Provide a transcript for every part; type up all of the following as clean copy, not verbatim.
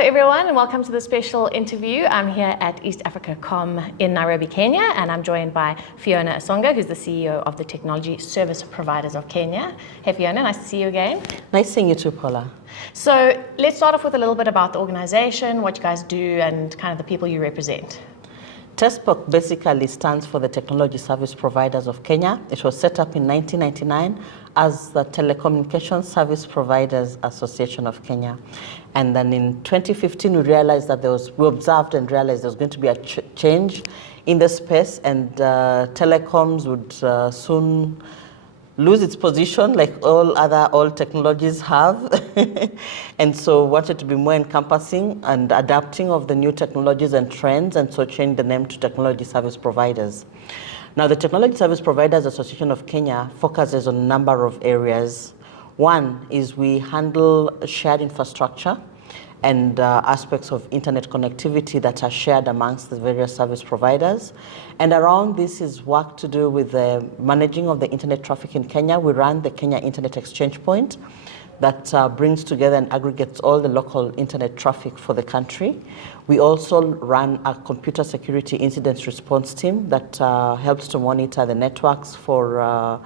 Hello everyone and welcome to the special interview. I'm here at East Africa Com in Nairobi, Kenya, and I'm joined by Fiona Asonga, who's the CEO of the Technology Service Providers of Kenya. Hey Fiona, nice to see you again. Nice seeing you too, Paula. So let's start off with a little bit about the organization, what you guys do, and kind of the people you represent. TESPOK basically stands for the Technology Service Providers of Kenya. It was set up in 1999 as the Telecommunication Service Providers Association of Kenya. And then in 2015, we realized that we observed and realized there was going to be a change in the space, and telecoms would soon lose its position like all technologies have. And so wanted to be more encompassing and adapting of the new technologies and trends, and so changed the name to Technology Service Providers. Now, the Technology Service Providers Association of Kenya focuses on a number of areas. One is we handle shared infrastructure and aspects of internet connectivity that are shared amongst the various service providers. And around this is work to do with the managing of the internet traffic in Kenya. We run the Kenya Internet Exchange Point that brings together and aggregates all the local internet traffic for the country. We also run a computer security incident response team that helps to monitor the networks for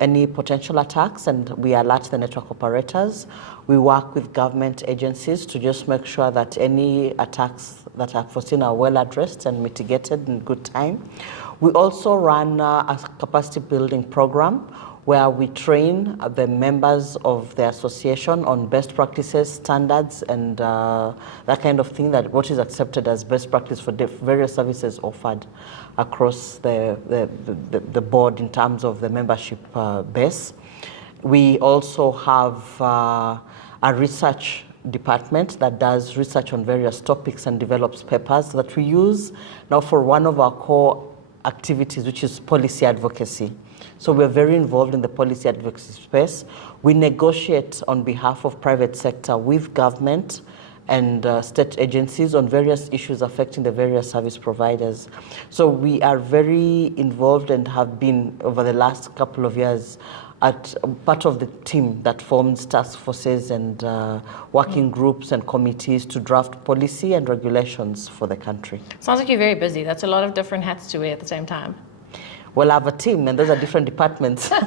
any potential attacks, and we alert the network operators. We work with government agencies to just make sure that any attacks that are foreseen are well addressed and mitigated in good time. We also run a capacity building program where we train the members of the association on best practices, standards, and that kind of thing, that what is accepted as best practice for the various services offered across the board in terms of the membership base. We also have a research department that does research on various topics and develops papers that we use now for one of our core activities, which is policy advocacy. So we're very involved in the policy advocacy space. We negotiate on behalf of private sector with government and state agencies on various issues affecting the various service providers. So we are very involved and have been over the last couple of years at part of the team that forms task forces and working groups and committees to draft policy and regulations for the country. Sounds like you're very busy. That's a lot of different hats to wear at the same time. Well, I have a team, and those are different departments on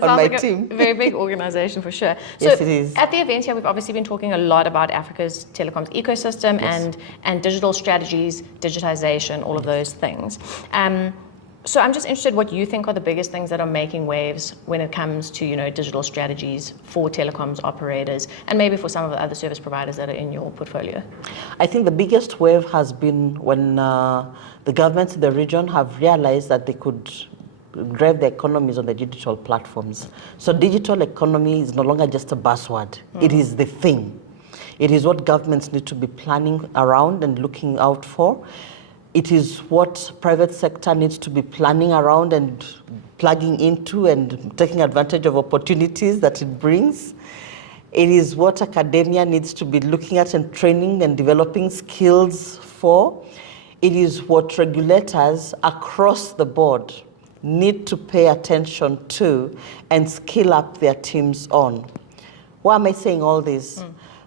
my team. A very big organization for sure. Yes, it is. At the event here, we've obviously been talking a lot about Africa's telecoms ecosystem, yes, and digital strategies, digitization, all of those things. So I'm just interested what you think are the biggest things that are making waves when it comes to, digital strategies for telecoms operators and maybe for some of the other service providers that are in your portfolio. I think the biggest wave has been when the governments in the region have realized that they could drive the economies on the digital platforms. So digital economy is no longer just a buzzword. It is the thing. It is what governments need to be planning around and looking out for. It is what private sector needs to be planning around and plugging into and taking advantage of opportunities that it brings. It is what academia needs to be looking at and training and developing skills for. It is what regulators across the board need to pay attention to and skill up their teams on. Why am I saying all this?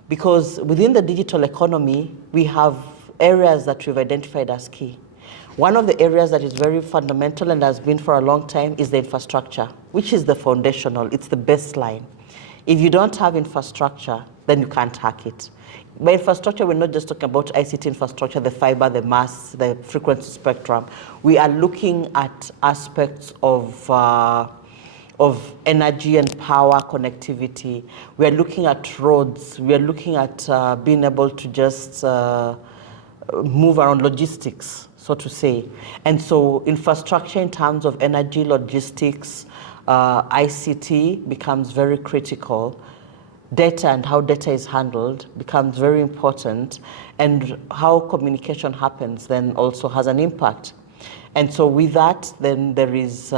Because within the digital economy, we have areas that we've identified as key. One of the areas that is very fundamental and has been for a long time is the infrastructure, which is the foundational, it's the baseline. If you don't have infrastructure, then you can't hack it. By infrastructure, we're not just talking about ICT infrastructure, the fiber, the mass, the frequency spectrum. We are looking at aspects of energy and power connectivity. We are looking at roads. We are looking at being able to just move around, logistics, so to say. And so infrastructure in terms of energy, logistics, ICT becomes very critical. Data and how data is handled becomes very important, and how communication happens then also has an impact. And so with that, then there is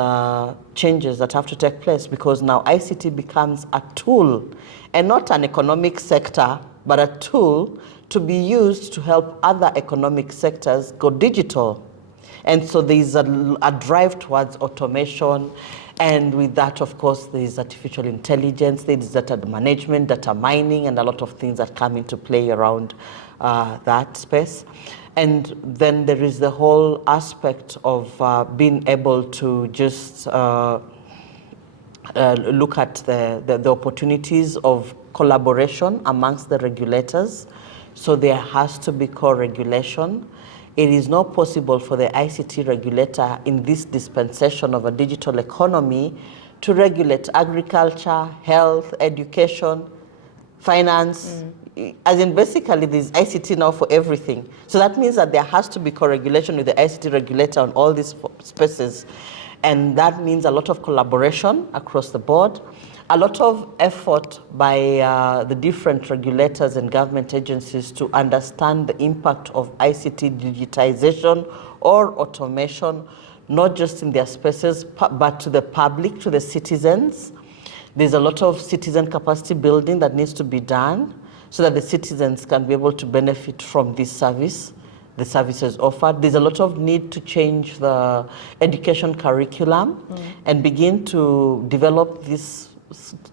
changes that have to take place, because now ICT becomes a tool and not an economic sector, but a tool to be used to help other economic sectors go digital. And so there's a drive towards automation. And with that, of course, there's artificial intelligence, there's data management, data mining, and a lot of things that come into play around that space. And then there is the whole aspect of being able to just look at the opportunities of collaboration amongst the regulators. So there has to be co-regulation. It is not possible for the ICT regulator in this dispensation of a digital economy to regulate agriculture, health, education, finance. As in, basically, there's ICT now for everything. So that means that there has to be co-regulation with the ICT regulator on all these spaces. And that means a lot of collaboration across the board, a lot of effort by the different regulators and government agencies to understand the impact of ICT digitization or automation, not just in their spaces, but to the public, to the citizens. There's a lot of citizen capacity building that needs to be done so that the citizens can be able to benefit from this service, the services offered. There's a lot of need to change the education curriculum and begin to develop these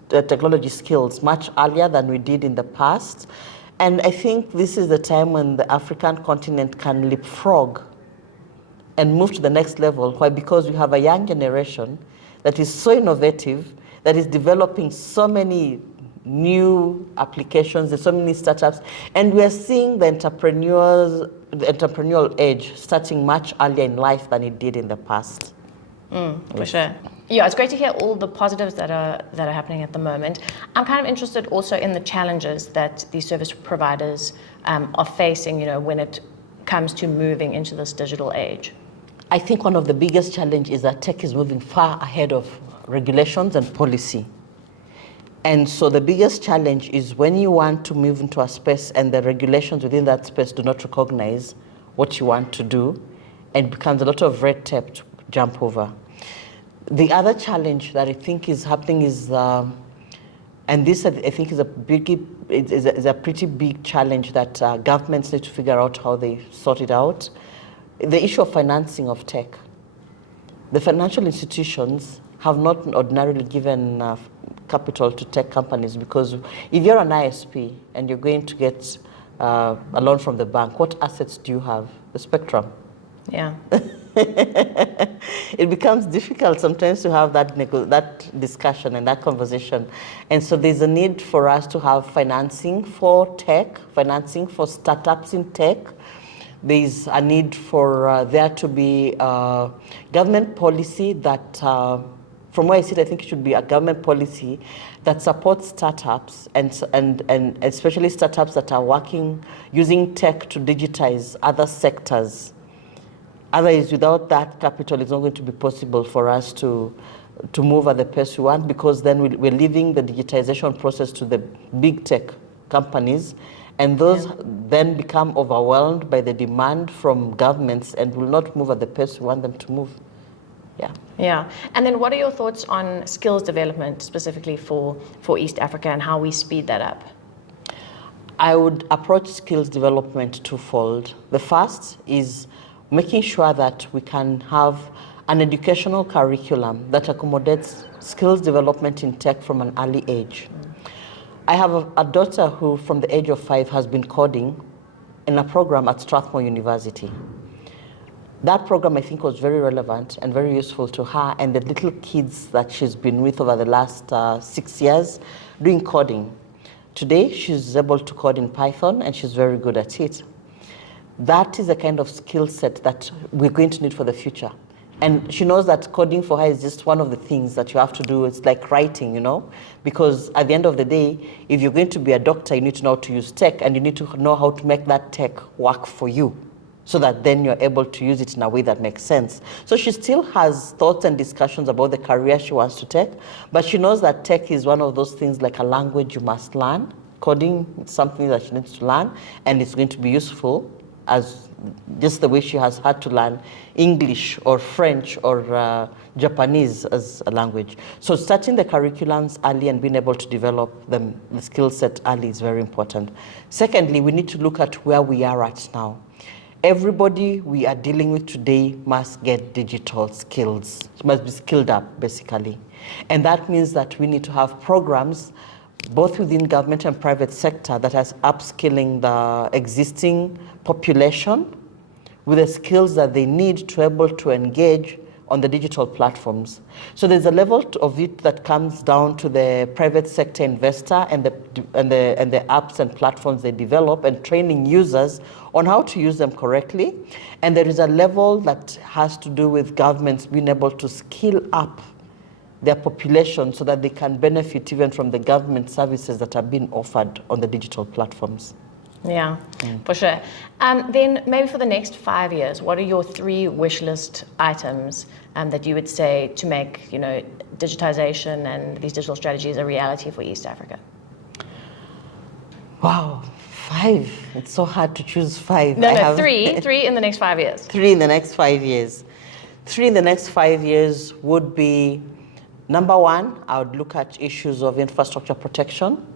technology skills much earlier than we did in the past. And I think this is the time when the African continent can leapfrog and move to the next level. Why? Because we have a young generation that is so innovative, that is developing so many new applications, there's so many startups, and we are seeing the entrepreneurial age starting much earlier in life than it did in the past. For sure. Yeah, it's great to hear all the positives that are happening at the moment. I'm kind of interested also in the challenges that these service providers are facing, when it comes to moving into this digital age. I think one of the biggest challenges is that tech is moving far ahead of regulations and policy. And so the biggest challenge is when you want to move into a space and the regulations within that space do not recognize what you want to do, and it becomes a lot of red tape to jump over. The other challenge that I think is happening is, and this I think is a pretty big challenge that governments need to figure out how they sort it out, the issue of financing of tech. The financial institutions have not ordinarily given capital to tech companies, because if you're an ISP and you're going to get a loan from the bank, what assets do you have? The spectrum. Yeah. It becomes difficult sometimes to have that discussion and that conversation. And so there's a need for us to have financing for tech, financing for startups in tech. There's a need for there to be government policy that, from where I sit, I think it should be a government policy that supports startups and especially startups that are using tech to digitize other sectors. Otherwise, without that capital, it's not going to be possible for us to move at the pace we want, because then we're leaving the digitization process to the big tech companies, and those then become overwhelmed by the demand from governments and will not move at the pace we want them to move. Yeah. And then what are your thoughts on skills development specifically for East Africa and how we speed that up? I would approach skills development twofold. The first is making sure that we can have an educational curriculum that accommodates skills development in tech from an early age. I have a daughter who, from the age of 5, has been coding in a program at Strathmore University. That program, I think, was very relevant and very useful to her and the little kids that she's been with over the last 6 years doing coding. Today, she's able to code in Python, and she's very good at it. That is the kind of skill set that we're going to need for the future. And she knows that coding for her is just one of the things that you have to do. It's like writing, because at the end of the day, if you're going to be a doctor, you need to know how to use tech, and you need to know how to make that tech work for you, so that then you're able to use it in a way that makes sense. So she still has thoughts and discussions about the career she wants to take, but she knows that tech is one of those things like a language you must learn. Coding is something that she needs to learn, and it's going to be useful as just the way she has had to learn English or French or Japanese as a language. So starting the curriculums early and being able to develop the skill set early is very important. Secondly, we need to look at where we are at now. everybody we are dealing with today must get digital skills, must be skilled up, basically. And that means that we need to have programs, both within government and private sector, that has upskilling the existing population with the skills that they need to be able to engage on the digital platforms. So there's a level of it that comes down to the private sector investor and the apps and platforms they develop, and training users on how to use them correctly. And there is a level that has to do with governments being able to skill up their population so that they can benefit even from the government services that are being offered on the digital platforms. Yeah, for sure. Then maybe for the next 5 years, what are your 3 wish list items that you would say to make, digitization and these digital strategies a reality for East Africa? Wow, 5. It's so hard to choose 5. No, 3. 3 in the next 5 years. 3 in the next 5 years. 3 in the next 5 years would be, number 1, I would look at issues of infrastructure protection.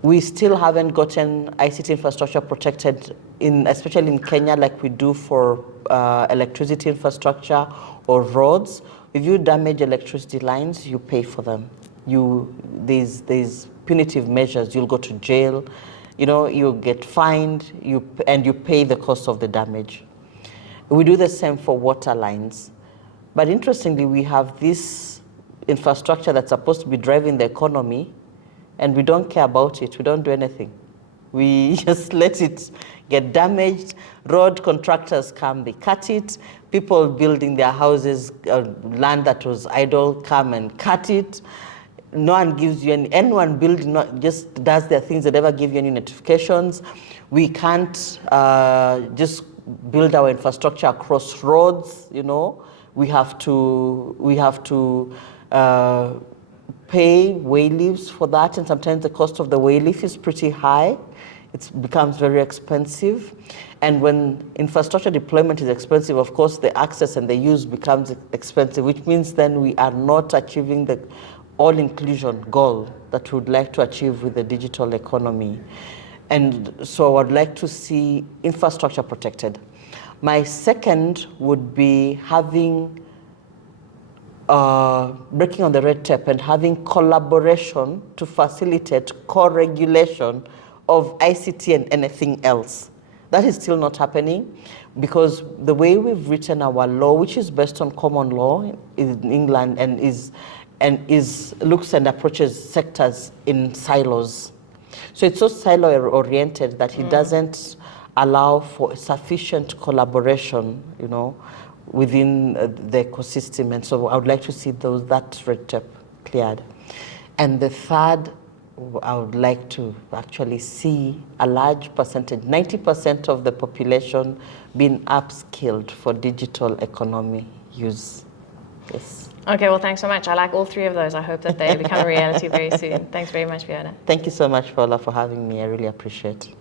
We still haven't gotten ICT infrastructure protected, especially in Kenya, like we do for electricity infrastructure or roads. If you damage electricity lines, you pay for them. There's punitive measures. You'll go to jail. You get fined. And you pay the cost of the damage. We do the same for water lines. But interestingly, we have this infrastructure that's supposed to be driving the economy, and we don't care about it. We don't do anything. We just let it get damaged. Road contractors come, they cut it. People building their houses, land that was idle, come and cut it. No one gives you anyone building just does their things. They never give you any notifications. We can't just build our infrastructure across roads. We have to pay way leaves for that, and sometimes the cost of the way leaf is pretty high. It becomes very expensive. And when infrastructure deployment is expensive, of course, the access and the use becomes expensive, which means then we are not achieving the all-inclusion goal that we would like to achieve with the digital economy. And so I would like to see infrastructure protected. My second would be having breaking on the red tape and having collaboration to facilitate co-regulation of ICT and anything else. That is still not happening, because the way we've written our law, which is based on common law in England, and looks and approaches sectors in silos. So it's so silo-oriented that it doesn't allow for sufficient collaboration, within the ecosystem. And so I would like to see that red tape cleared. And the third, I would like to actually see a large percentage, 90% of the population being upskilled for digital economy use. Yes. Okay, well, thanks so much. I like all 3 of those. I hope that they become a reality very soon. Thanks very much, Fiona. Thank you so much, Paula, for having me. I really appreciate it.